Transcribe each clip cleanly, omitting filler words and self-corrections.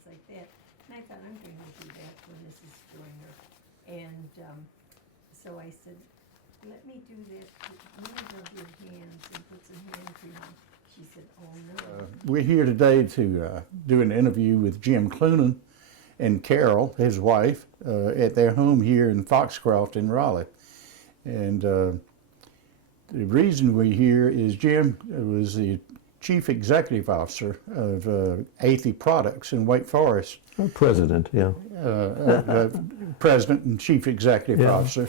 things like that. And I thought, I'm going to do that for Mrs. Joyner. And so I said, let me do that. Let me rub your hands and put some hand cream on. She said, oh, no. We're here today to do an interview with Jim Cloonan and Carol, his wife, at their home here in Foxcroft in Raleigh. And the reason we're here is Jim was the Chief Executive Officer of Athey Products in Wake Forest. President, yeah. President and Chief Executive Officer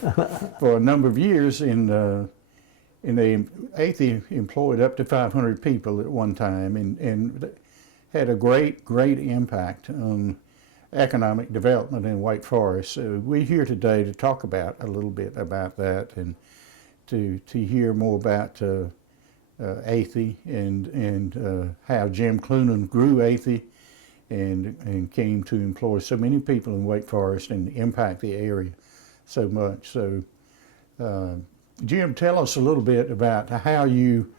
for a number of years. And Athey employed up to 500 people at one time and had a great impact on economic development in Wake Forest. So we're here today to talk about a little bit about that and to hear more about Athey and how Jim Cloonan grew Athey and came to employ so many people in Wake Forest and impact the area so much. So Jim, tell us a little bit about how you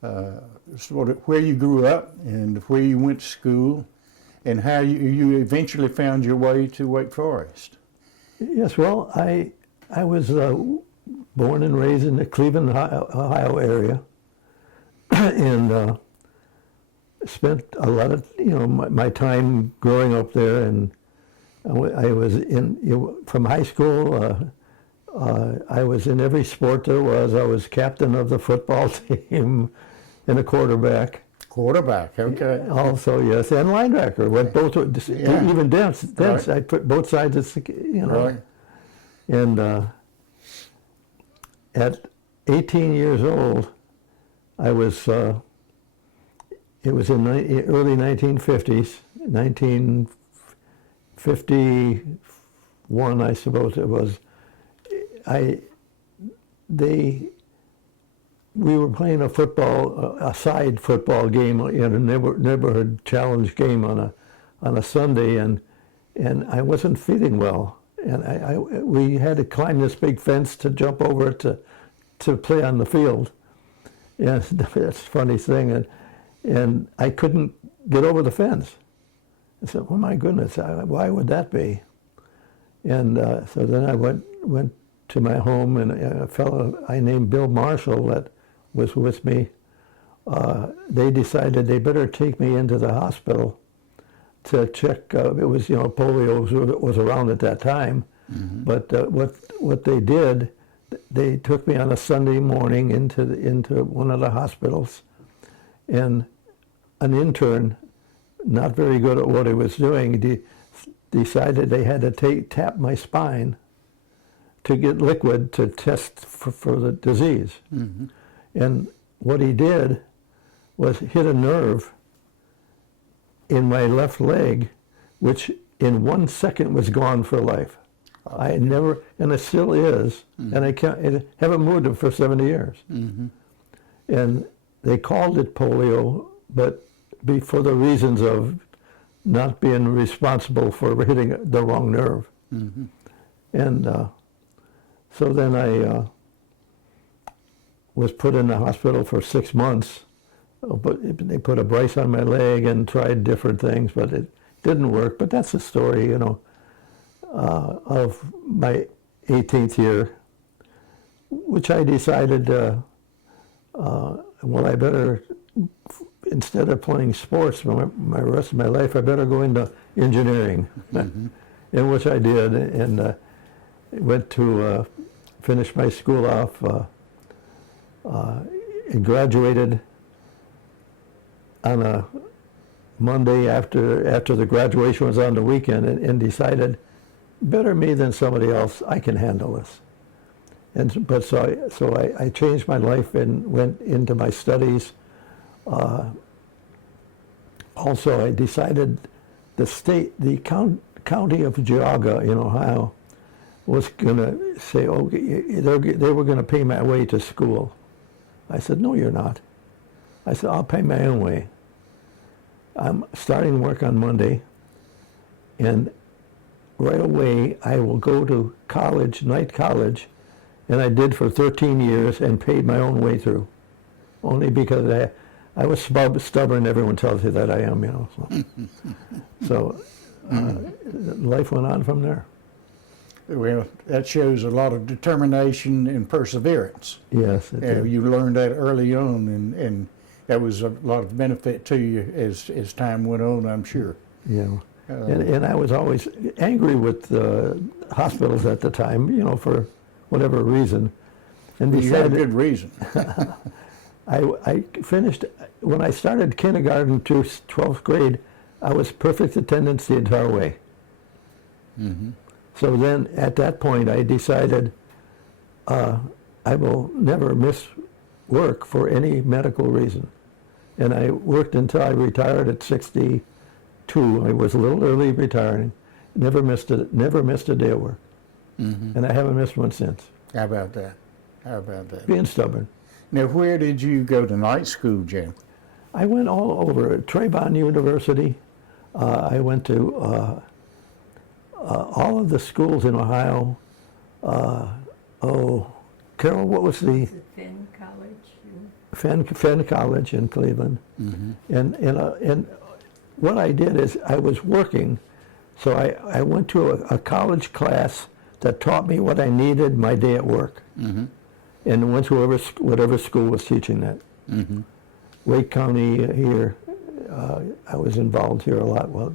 where you grew up and where you went to school and how you eventually found your way to Wake Forest. Yes, well, I was born and raised in the Cleveland, Ohio area, and spent a lot of my time growing up there. And I was from high school. I was in every sport there was. I was captain of the football team and a quarterback. Quarterback, okay. Also, yes, and linebacker. What both even dance. Right. I put both sides of Right. And at 18 years old, I was. It was in early 1950s, 1951, I suppose it was. We were playing a side football game in a neighborhood challenge game on a Sunday, and I wasn't feeling well, and we had to climb this big fence to jump over it to play on the field. Yeah, that's a funny thing, and I couldn't get over the fence. I said, "Oh my goodness, why would that be?" And so then I went to my home, and a fellow I named Bill Marshall that was with me, they decided they better take me into the hospital to check. It was, polio was around at that time, but what they did, they took me on a Sunday morning into one of the hospitals, and an intern, not very good at what he was doing, decided they had to tap my spine to get liquid to test for the disease. Mm-hmm. And what he did was hit a nerve in my left leg, which in 1 second was gone for life. I had never, and it still is, and I haven't moved it for 70 years. Mm-hmm. And they called it polio, but for the reasons of not being responsible for hitting the wrong nerve. Mm-hmm. And so then I was put in the hospital for 6 months. But they put a brace on my leg and tried different things, but it didn't work. But that's the story, of my 18th year, which I decided, I better, instead of playing sports my rest of my life, I better go into engineering, mm-hmm. in which I did, and went to finish my school off, and graduated on a Monday after the graduation was on the weekend, and decided, better me than somebody else, I can handle this. So I changed my life and went into my studies. Also, I decided the county of Geauga in Ohio was going to say, they were going to pay my way to school. I said, no, you're not. I said, I'll pay my own way. I'm starting work on Monday, and right away I will go to college, night college, and I did for 13 years and paid my own way through, only because I was stubborn. Everyone tells you that I am, So life went on from there. Well, that shows a lot of determination and perseverance. Yes, it did. You learned that early on, and that was a lot of benefit to you as time went on, I'm sure. Yeah. And I was always angry with hospitals at the time, for whatever reason. And You had a decided good reason. I finished, when I started kindergarten to 12th grade, I was perfect attendance the entire way. Mm-hmm. So then, at that point, I decided I will never miss work for any medical reason. And I worked until I retired at 62. I was a little early retiring. Never missed a day of work. Mm-hmm. And I haven't missed one since. How about that? How about that? Being stubborn. Now, where did you go to night school, Jim? I went all over. Trayvon University. I went to all of the schools in Ohio. Carol, what was the Is it Fenn College? Fenn College in Cleveland? Mm-hmm. And what I did is I was working, so I went to a college class that taught me what I needed my day at work, Mm-hmm. and went to whatever school was teaching that. Mm-hmm. Wake County here, I was involved here a lot. Well,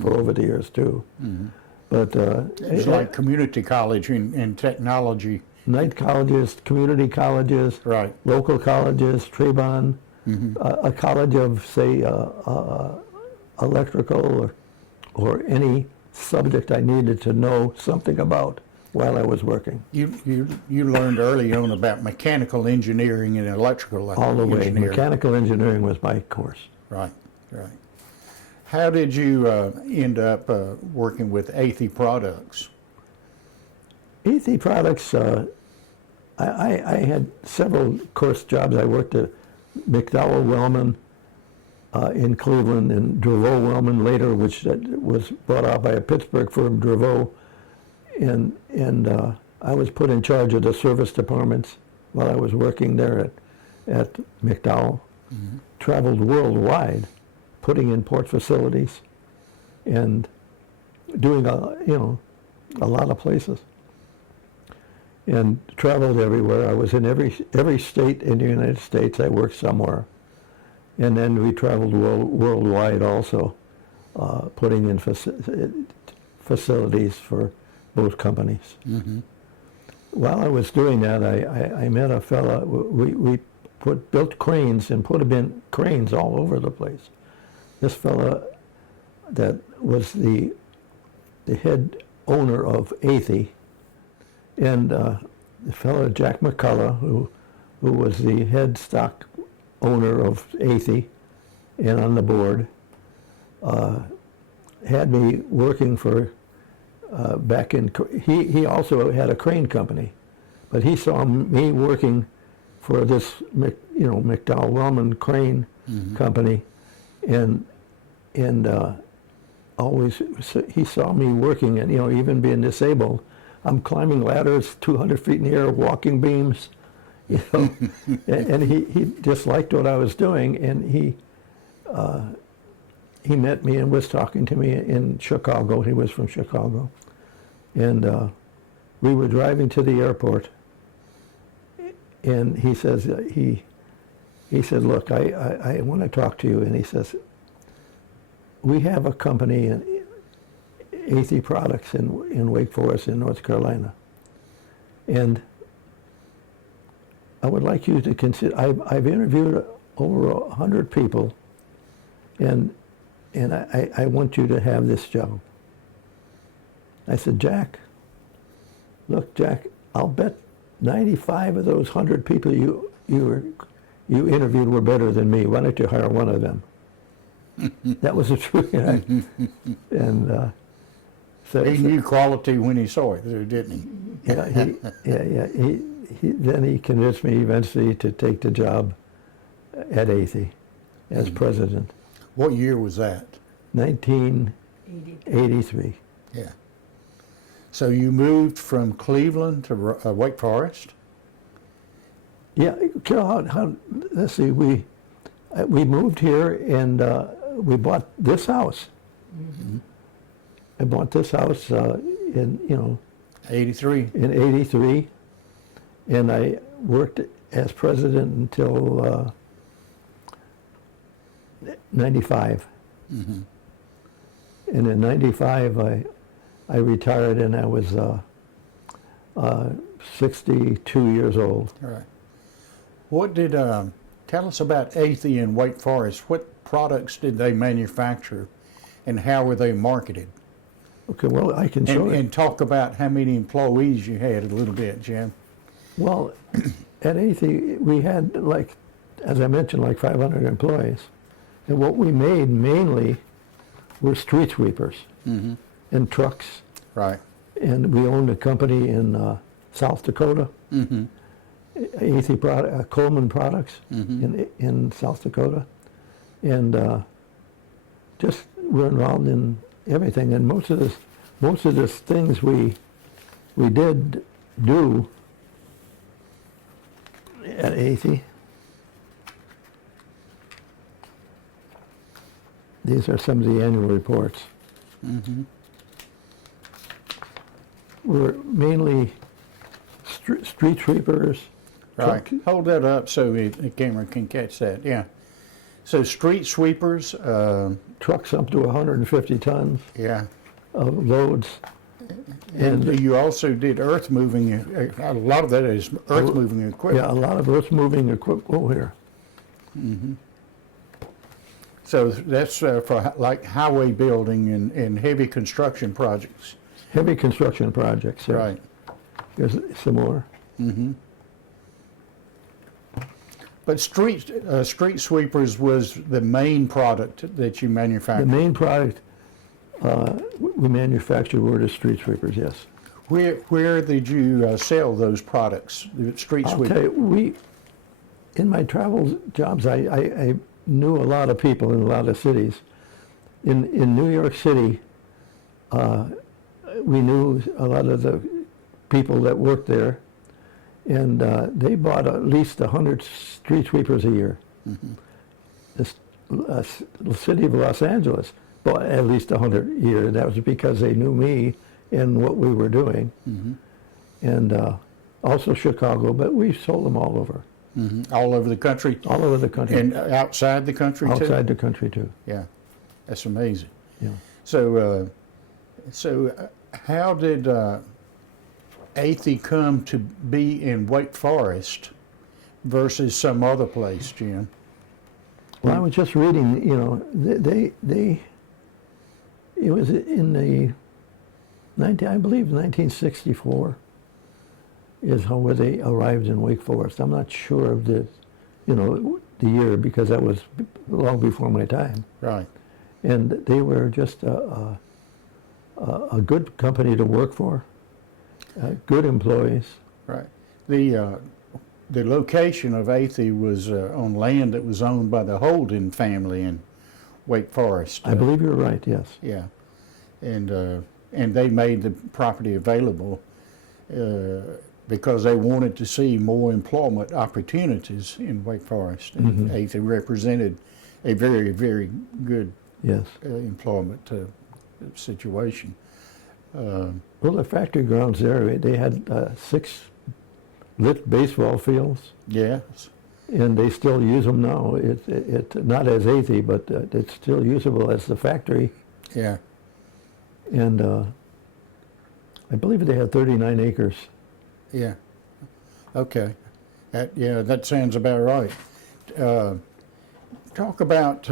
for over the years too. Mm-hmm. But It's like community college in technology. night colleges, community colleges, Right. local colleges, Trayvon, Mm-hmm. a college of, say, electrical or any subject I needed to know something about while I was working. You learned early on about mechanical engineering and electrical All the way. engineering. Mechanical engineering was my course. Right, right. How did you end up working with Athey Products? Athey Products, I had several course jobs. I worked at McDowell Wellman in Cleveland, and Draveau Wellman later, which was bought out by a Pittsburgh firm, Draveau. And I was put in charge of the service departments while I was working there at McDowell. Mm-hmm. Traveled worldwide, putting in port facilities and doing a lot of places. And traveled everywhere. I was in every state in the United States. I worked somewhere. And then we traveled worldwide also, putting in facilities for both companies. Mm-hmm. While I was doing that, I met a fella. We built cranes and put them in cranes all over the place. This fella that was the head owner of Athey, and the fellow Jack McCullough, who was the head stock owner of Athey and on the board, had me working for back in. He also had a crane company, but he saw me working for this McDowell Wellman crane Mm-hmm. company, and always he saw me working, and even being disabled, I'm climbing ladders 200 feet in the air, walking beams, and he just liked what I was doing, and he met me and was talking to me in Chicago. He was from Chicago, and we were driving to the airport, and he says he said, "Look, I want to talk to you," and he says, "We have a company in Athey Products in Wake Forest in North Carolina, and I would like you to consider. I've interviewed over 100 people, and I want you to have this job." I said, "Jack, look, Jack, I'll bet 95 of those 100 people you interviewed were better than me. Why don't you hire one of them?" That was the truth. And so He knew quality when he saw it, didn't he? yeah. Then he convinced me eventually to take the job at Athey as president. What year was that? 1983. Yeah. So you moved from Cleveland to Wake Forest? Yeah, Carol, let's see, we moved here and we bought this house. Mm-hmm. I bought this house in 83. in '83, and I worked as president until '95. Mm-hmm. And in '95, I retired, and I was 62 years old. All right. What did, tell us about Athey and Wake Forest. What products did they manufacture and how were they marketed? Okay, well, I can show you. And talk about how many employees you had a little bit, Jim. Well, at Athey, we had, like, as I mentioned, like 500 employees. And what we made mainly were street sweepers Mm-hmm. and trucks. Right. And we owned a company in South Dakota, Mm-hmm. Athey Cloonan Products Mm-hmm. in South Dakota. And just we're involved in everything. And most of the things we did do at Athey. These are some of the annual reports. Mm-hmm. We're mainly street sweepers. Right. truck- Hold that up so the camera can catch that. Yeah. So street sweepers, Trucks up to 150 tons yeah. of loads. And you also did earth moving. A lot of that is earth moving equipment. Yeah, a lot of earth moving equipment. Oh, here. Mm-hmm. So that's for like highway building and heavy construction projects. Heavy construction projects. Yeah. Right. Here's some more. Mm-hmm. But street sweepers was the main product that you The manufactured. main product we manufactured were the street sweepers, yes. Where did you sell those products, the street I'll sweepers? tell you, in my travel jobs, I knew a lot of people in a lot of cities. In New York City, we knew a lot of the people that worked there, and they bought at least 100 street sweepers a year. Mm-hmm. The city of Los Angeles bought at least 100 a year. That was because they knew me and what we were doing. Mm-hmm. And also Chicago, but we sold them all over. Mm-hmm. All over the country? All over the country. And outside the country too? Outside the country too. Yeah, that's amazing. Yeah. So, how did Athey come to be in Wake Forest versus some other place, Jim? Well, I was just reading, it was in the I believe 1964 is where they arrived in Wake Forest. I'm not sure of the year because that was long before my time. Right. And they were just a good company to work for, good employees. Right. The location of Athey was on land that was owned by the Holden family in Wake Forest. I believe you're right, yes. Yeah, and they made the property available because they wanted to see more employment opportunities in Wake Forest. And Athey represented a very, very good Yes. employment situation. Well, the factory grounds there, they had 6 lit baseball fields, Yes. and they still use them now. It not as Athey, but it's still usable as the factory. Yeah. And I believe they had 39 acres. Yeah. Okay. That sounds about right. Talk about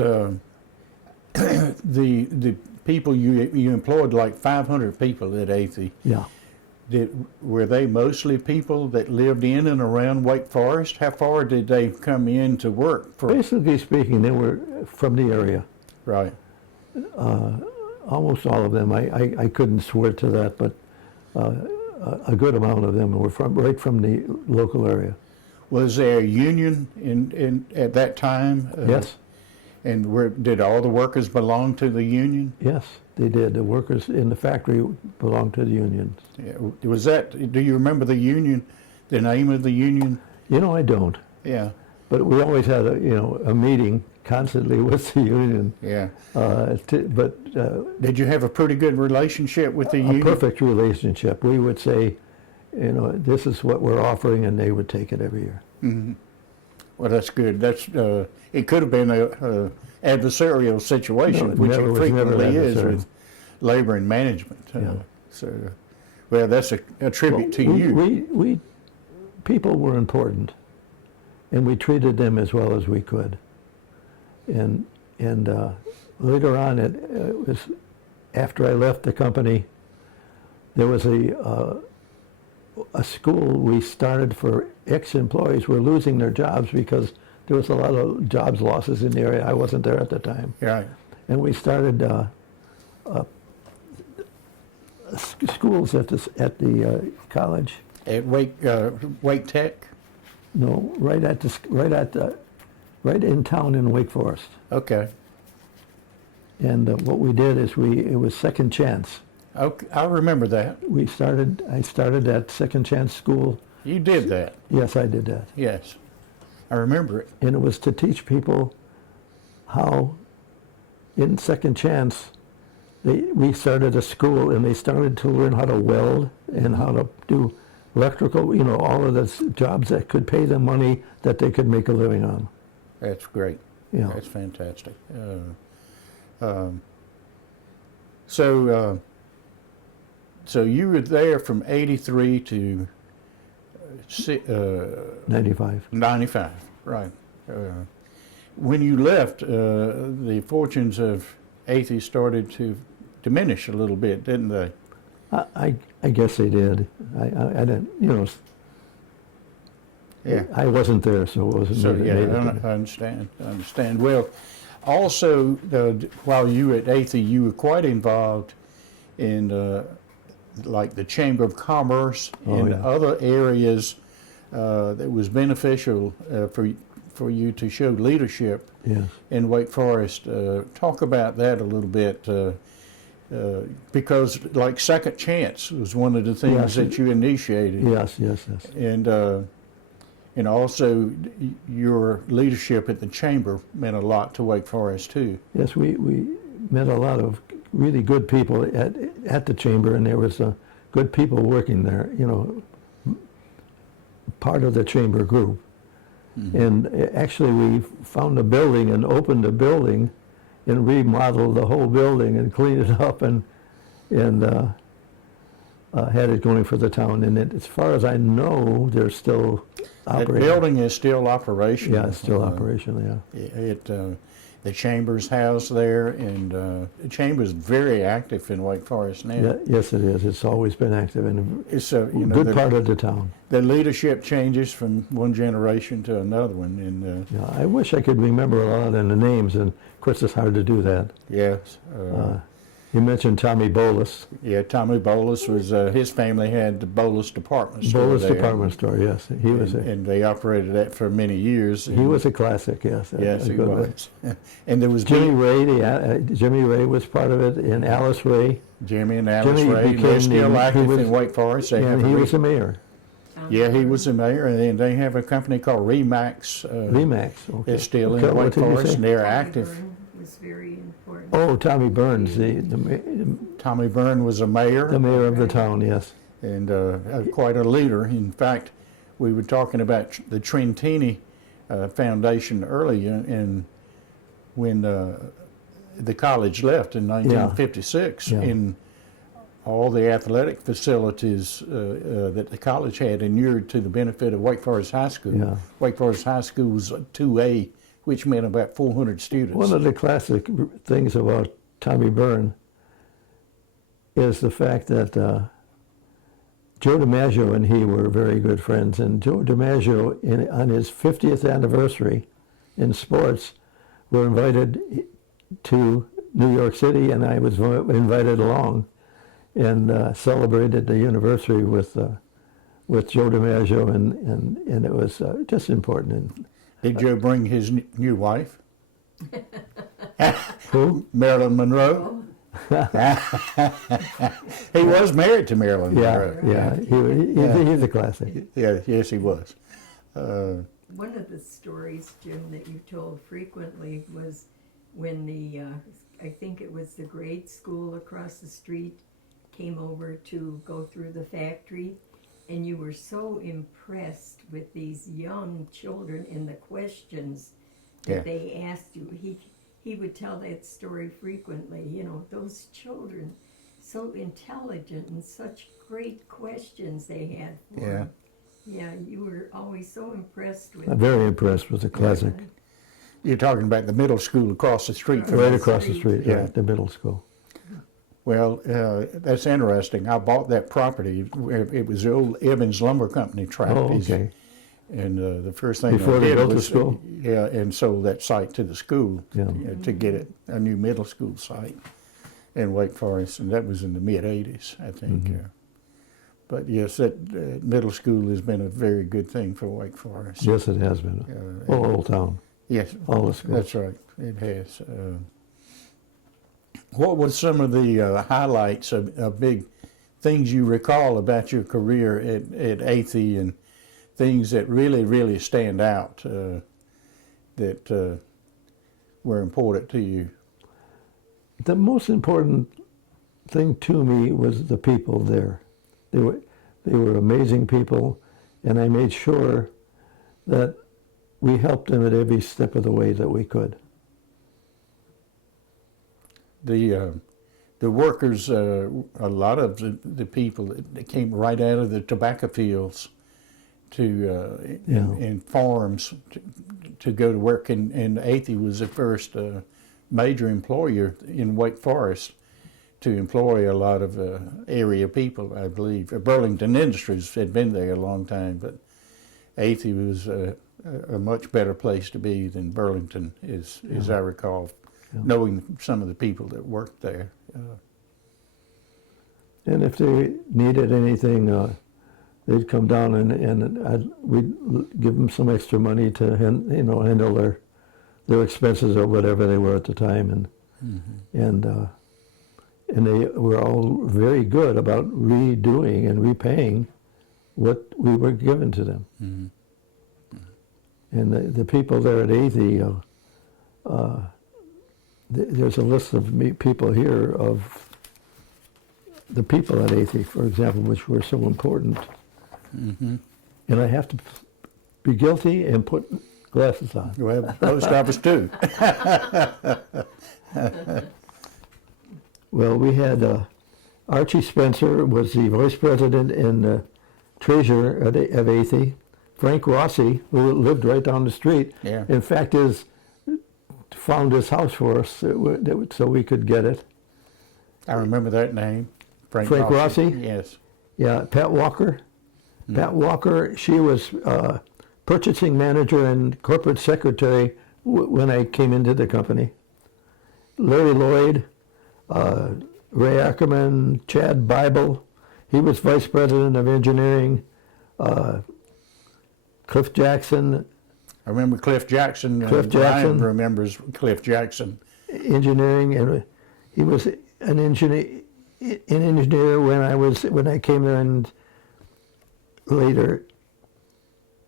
the people you employed, like 500 people at Athey. Yeah. Were they mostly people that lived in and around Wake Forest? How far did they come in to work for? Basically speaking, they were from the area. Right. Almost all of them. I couldn't swear to that, but a good amount of them were right from the local area. Was there a union in at that time? Yes. And did all the workers belong to the union? Yes, they did. The workers in the factory belonged to the unions. Yeah. Was that? Do you remember the union? The name of the union? I don't. Yeah. But we always had a meeting constantly with the union. Yeah. But Did you have a pretty good relationship with the a union? perfect relationship. We would say, you know, this is what we're offering, and they would take it every year. Mm-hmm. Well, that's good. That's it could have been a adversarial situation, No, which never- it was never frequently is adversarial. with labor and management. Yeah. So, well, that's a tribute to you. We people were important, and we treated them as well as we could. And later on, it was after I left the company. There was a school we started for ex-employees who were losing their jobs because there was a lot of jobs losses in the area. I wasn't there at the time. Right. And we started schools at the college. At Wake Tech. No, right in town in Wake Forest. Okay. And what we did is it was Second Chance. Okay, I remember that. I started at Second Chance School. You did that. Yes, I did that. Yes, I remember it. And it was to teach people how, in Second Chance, we started a school and they started to learn how to weld and how to do electrical, you know, all of the jobs that could pay them money that they could make a living on. That's great. Yeah. That's fantastic. So you were there from 83 to 95. 95, right. When you left, the fortunes of Athey started to diminish a little bit, didn't they? I guess they did. I didn't, you know. Yeah. I wasn't there, so it wasn't. So made yeah, it to me. I understand. I understand. Well, also while you were at Athey, you were quite involved in like the Chamber of Commerce and yeah. other areas that was beneficial for you to show leadership Yes. in Wake Forest. Talk about that a little bit. Because like Second Chance was one of the things Yes. that you initiated. Yes. And also your leadership at the chamber meant a lot to Wake Forest too. Yes, we met a lot of really good people at the chamber, and there was good people working there, you know, part of the chamber group. Mm-hmm. And actually we found a building and opened a building and remodeled the whole building and cleaned it up and had it going for the town. And as far as I know, they're still operating. That building is still operational. Yeah, it's still operational, yeah. The chamber's housed there, and the chamber's very active in Wake Forest now. Yeah, yes, it is. It's always been active and It's good part of the town. The leadership changes from one generation to another one, and yeah, I wish I could remember a lot of the names, and of course it's hard to do that. yes. You mentioned Tommy Bolus. Yeah, Tommy Bolus was, his family had the Bolus department store Bolus there. department store, yes. He was and they operated that for many years. he was a classic, yes. Yes, a he good one. was. And there was Jimmy Ray, Jimmy Ray was part of it, and Alice Ray. Jimmy and Alice Jimmy Ray. They're became still the- active he was- in Wake Forest. They have And a he was the mayor. yeah, he was the mayor, and then they have a company called Remax. Remax, okay. It's still Okay, in what Wake did you Forest, say? and they're Tommy active. Byrne was very important. Oh, Tommy Burns, the Tommy Byrne was a mayor. mayor of the town, yes. And quite a leader. In fact, we were talking about the Trentini Foundation earlier, and when the college left in 1956, Yeah. and all the athletic facilities that the college had inured to the benefit of Wake Forest High School. Yeah. Wake Forest High School was 2A, which meant about 400 students. One of the classic things about Tommy Byrne is the fact that Joe DiMaggio and he were very good friends. And Joe DiMaggio, on his 50th anniversary in sports, were invited to New York City, and I was invited along and celebrated the anniversary with Joe DiMaggio, and it was just important. Did Joe bring his new wife? Who? Marilyn Monroe. He was married to Marilyn Yeah, Monroe. yeah, he's a classic. Yeah, yes, he was. one of the stories, Jim, that you told frequently was when I think it was the grade school across the street came over to go through the factory, and you were so impressed with these young children and the questions that Yeah. they asked you. He would tell that story frequently, those children, so intelligent and such great questions they had for Yeah. him. Yeah, you were always so impressed with I'm very impressed with the classic. You're talking about the middle school across the street from Right us. across the street, Yeah. right, the middle school. Well, that's interesting. I bought that property. It was the old Evans Lumber Company tract. Oh, okay. And the first thing Before I they did built the was, school? yeah, and sold that site to the school Yeah. to get it a new middle school site in Wake Forest, and that was in the mid-'80s, I think. Mm-hmm. But yes, that middle school has been a very good thing for Wake Forest. Yes, it has been. Old town, Yes, all the schools. that's right. It has. What were some of the highlights of big things you recall about your career at Athey, and things that really, really stand out that were important to you? The most important thing to me was the people there. They were amazing people, and I made sure that we helped them at every step of the way that we could. The workers, a lot of the people that came right out of the tobacco fields to in farms to go to work, and Athey was the first major employer in Wake Forest to employ a lot of area people, I believe. Burlington Industries had been there a long time, but Athey was a much better place to be than Burlington is, as I recall, knowing some of the people that worked there. And if they needed anything, they'd come down and we'd give them some extra money to handle their expenses or whatever they were at the time, and they were all very good about redoing and repaying what we were given to them. Mm-hmm. And the people there at Athey, there's a list of people here of the people at Athey, for example, which were so important. Mm-hmm. And I have to be guilty and put glasses on. Well, post office too. Well, we had Archie Spencer was the vice president and treasurer of Athey. Frank Rossi, who lived right down the street, Yeah. in fact, found this house for us so we could get it. I remember that name. Frank Rossi? Yes. Yeah, Pat Walker. Pat Walker, she was purchasing manager and corporate secretary when I came into the company. Larry Lloyd, Ray Ackerman, Chad Bible, he was vice president of engineering. Cliff Jackson. I remember Cliff Jackson. Cliff Brian Jackson. remembers Cliff Jackson. Engineering, and he was an engineer when I came there, and later.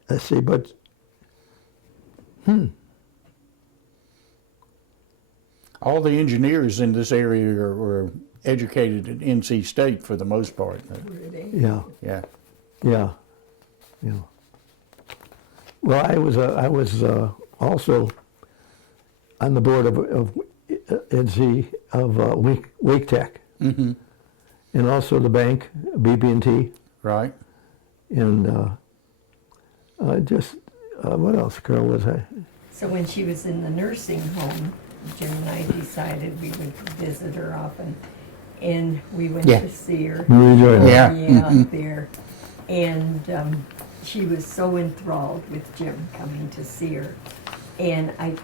Let's see, but All the engineers in this area were educated at NC State for the most part. yeah, Yeah. yeah, yeah. Well, I was also on the board of NC of Wake Tech, Mm-hmm. and also the bank BB&T, Right. and what else, Carol, was I? So when she was in the nursing home, Jim and I decided we would visit her often, and we went Yeah. to see her. You enjoyed it? Yeah. Yeah, there. And she was so enthralled with Jim coming to see her. And I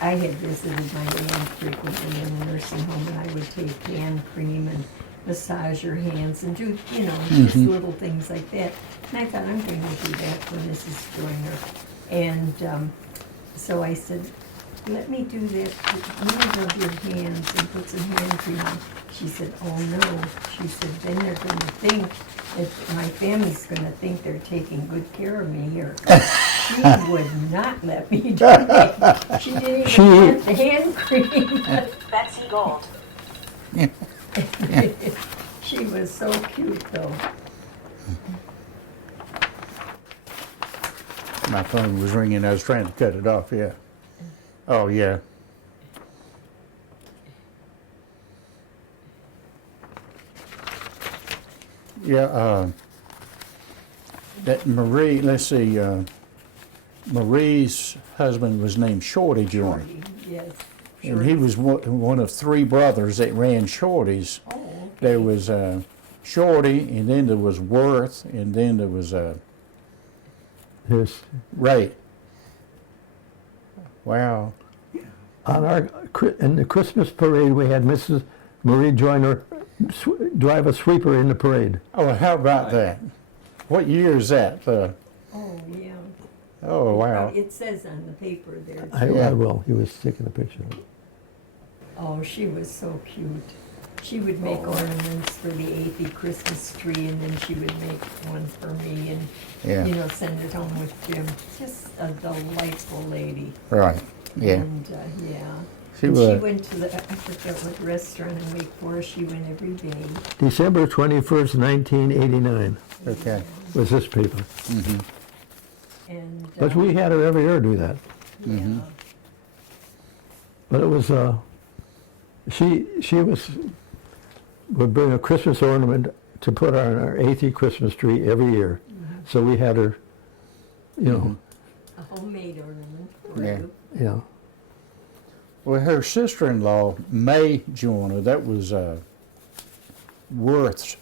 had visited my aunt frequently in the nursing home, and I would take hand cream and massage her hands and do, just little things like that. And I thought, I'm going to do that for Mrs. Joyner. And so I said, let me do that. Let me rub your hands and put some hand cream on. She said, oh no. She said, then they're going to think that my family's going to think they're taking good care of me here. She would not let me drink. She didn't even want the hand cream. Betsy Gold. She was so cute, though. My phone was ringing. I was trying to cut it off. Yeah. Oh yeah. Yeah. That Marie. Let's see. Marie's husband was named Shorty Joyner, Shorty, yes. and he was one of three brothers that ran Shorty's. Oh, okay. There was Shorty, and then there was Worth, and then there was Yes. Ray. Wow. In the Christmas parade, we had Mrs. Marie Joyner drive a sweeper in the parade. Oh, how about that? What year is that? Oh, yeah. Oh, wow. It says on the paper there. I will. He was taking a picture of it. Oh, she was so cute. She would make ornaments for the Athey Christmas tree, and then she would make one for me, and Yeah. send it home with Jim. Just a delightful lady. Right. Yeah. And yeah. She And was. she went to the, I forget what restaurant in Wake Forest she went every day. December 21st, 1989 Okay. was this paper. Mm-hmm. And But we had her every year do that. yeah. But it was, she would bring a Christmas ornament to put on our Athey Christmas tree every year. So we had her, you know, A homemade ornament for Yeah. you. yeah. Well, her sister-in-law, May Joyner, that was Worth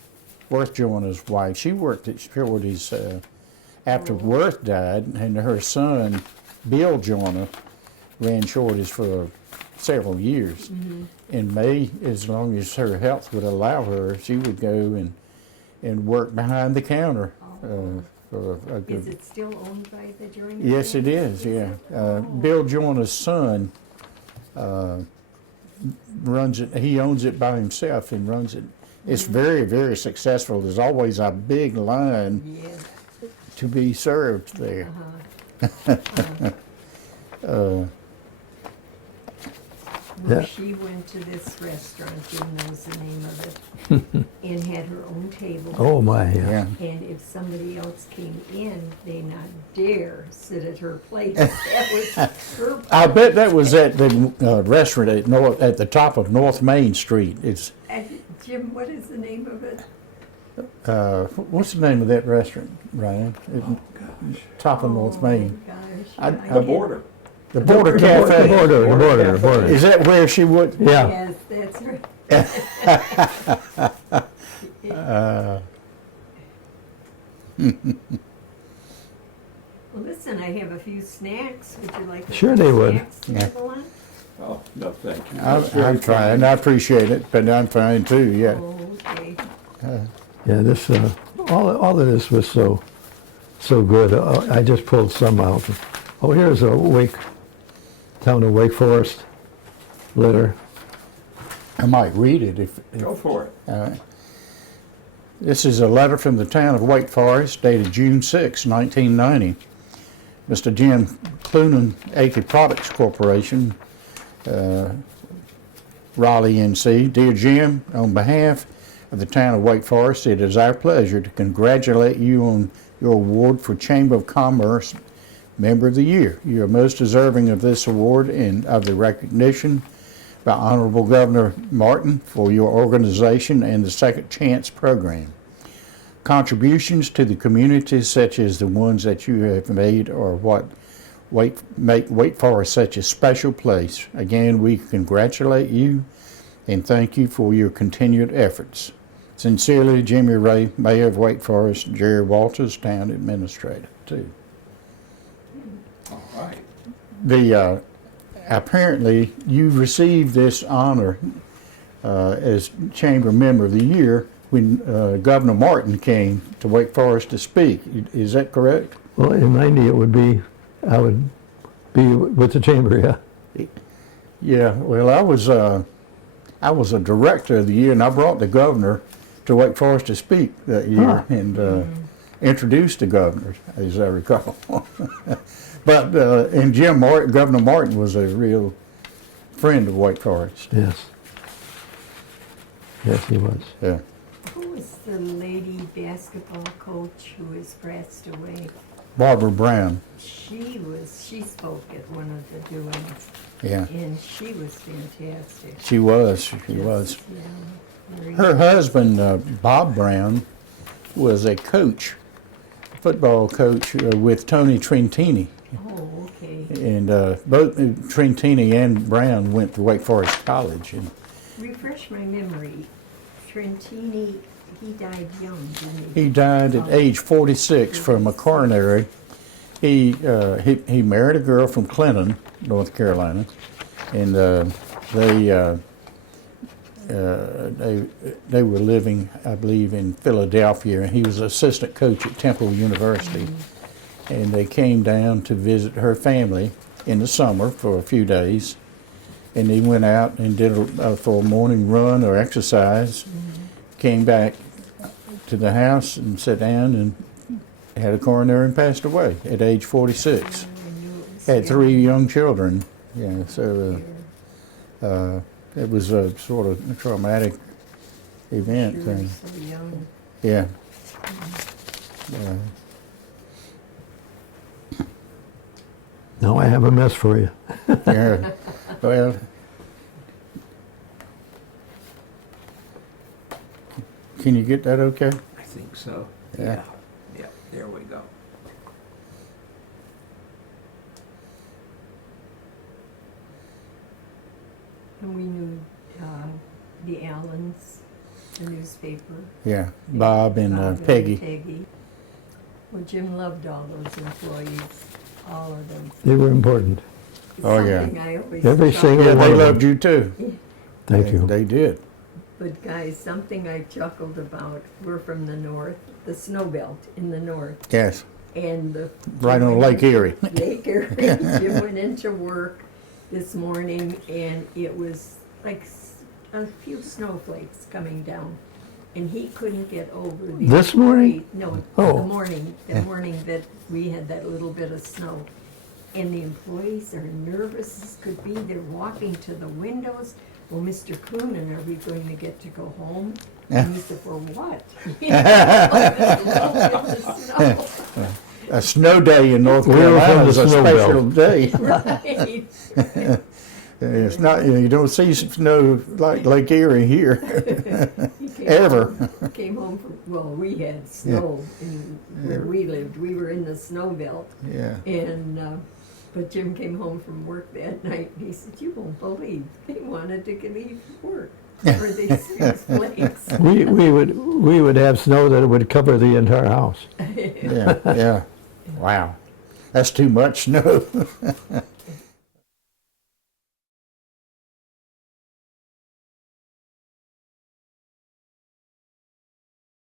Joyner's wife. She worked at Shorty's after Worth died, and her son, Bill Joyner, ran Shorty's for several years. And May, as long as her health would allow her, she would go and work behind the counter. For a good. Is it still owned by the Joyner? Yes, it is, yeah. Bill Joyner's son runs it. He owns it by himself and runs it. It's very, very successful. There's always a big line Yes. to be served there. Well, Yeah. she went to this restaurant, Jim knows the name of it, and had her own table. Oh, my, yeah. Yeah. And if somebody else came in, they not dare sit at her place. That was her. I bet that was at the restaurant at the top of North Main Street. It's Jim, what is the name of it? what's the name of that restaurant, Ryan? Top of North Main. Gosh. I- I the can't- The Border The Cafe. border. Is that where she would? Yeah. Yes, that's right. Well, listen, I have a few snacks. Would you like? a Sure few they would. snacks to Yeah. nibble on? Oh, no, thank you. I'm trying. I appreciate it, but I'm fine too. Yeah. Oh, okay. Yeah, this, all of this was so good. I just pulled some out. Oh, here's a town of Wake Forest letter. I might read it if Go for it. all right. This is a letter from the town of Wake Forest dated June 6, 1990. Mr. Jim Cloonan, Athey Products Corporation, Raleigh, NC. Dear Jim, on behalf of the town of Wake Forest, it is our pleasure to congratulate you on your award for Chamber of Commerce Member of the Year. You are most deserving of this award and of the recognition by Honorable Governor Martin for your organization and the Second Chance program. Contributions to the community such as the ones that you have made are what make Wake Forest such a special place. Again, we congratulate you and thank you for your continued efforts. Sincerely, Jimmy Ray, Mayor of Wake Forest, Jerry Walters, Town Administrator, too. All right. The apparently you received this honor as Chamber Member of the Year when Governor Martin came to Wake Forest to speak. Is that correct? Well, in 90 I would be with the chamber, yeah. Yeah. Well, I was a director of the year, and I brought the governor to Wake Forest to speak that year, and introduced the governor, as I recall. But and Governor Martin was a real friend of Wake Forest. Yes. Yes, he was. Yeah. Who was the lady basketball coach who has passed away? Barbara Brown. She spoke at one of the doings, Yeah. and she was fantastic. She was. She Just, was. yeah, very- Her husband, Bob Brown, was a coach, football coach with Tony Trentini. Oh, okay. And both Trentini and Brown went to Wake Forest College. And Refresh my memory. Trentini, he died young, didn't he? he died at age 46 from a coronary. He married a girl from Cloonan, North Carolina, and they were living, I believe, in Philadelphia. And he was assistant coach at Temple University. And they came down to visit her family in the summer for a few days. And they went out and did for a morning run or exercise. Came back to the house and sat down and had a coronary and passed away at age 46. I knew it was Had 3 scary. young children. Yeah, so it was a sort of traumatic event. She was so young. Yeah. Now I have a mess for you. Yeah. Well, can you get that okay? I think so. Yeah. Yeah, there we go. And we knew the Allens, the newspaper. Yeah, Bob and Bob Peggy. Peggy. Well, Jim loved all those employees, all of them. They were important. It's Oh, yeah. something I always Every chuckle- single Yeah, one they of them. loved you too. Thank They- you. They did. But guys, something I chuckled about, we're from the north, the snow belt in the north, Yes, and the. right on Lake Erie. Lake Erie. Jim went into work this morning and it was like a few snowflakes coming down. And he couldn't get over the. This morning? No, Oh. the morning that we had that little bit of snow. And the employees are nervous as could be, they're walking to the windows. Well, Mr. Cloonan, are we going to get to go home? And he said, for what? A snow day in North We were from Carolina the is a snow special belt. day. Right. It's not, you don't see snow like Lake Erie here, He came ever. home- Came home from, well, we had snow in where we lived, we were in the snow belt. Yeah. And, but Jim came home from work that night, and he said, you won't believe, they wanted to leave work for these flakes. We would have snow that would cover the entire house. Yeah, yeah. Wow. That's too much snow.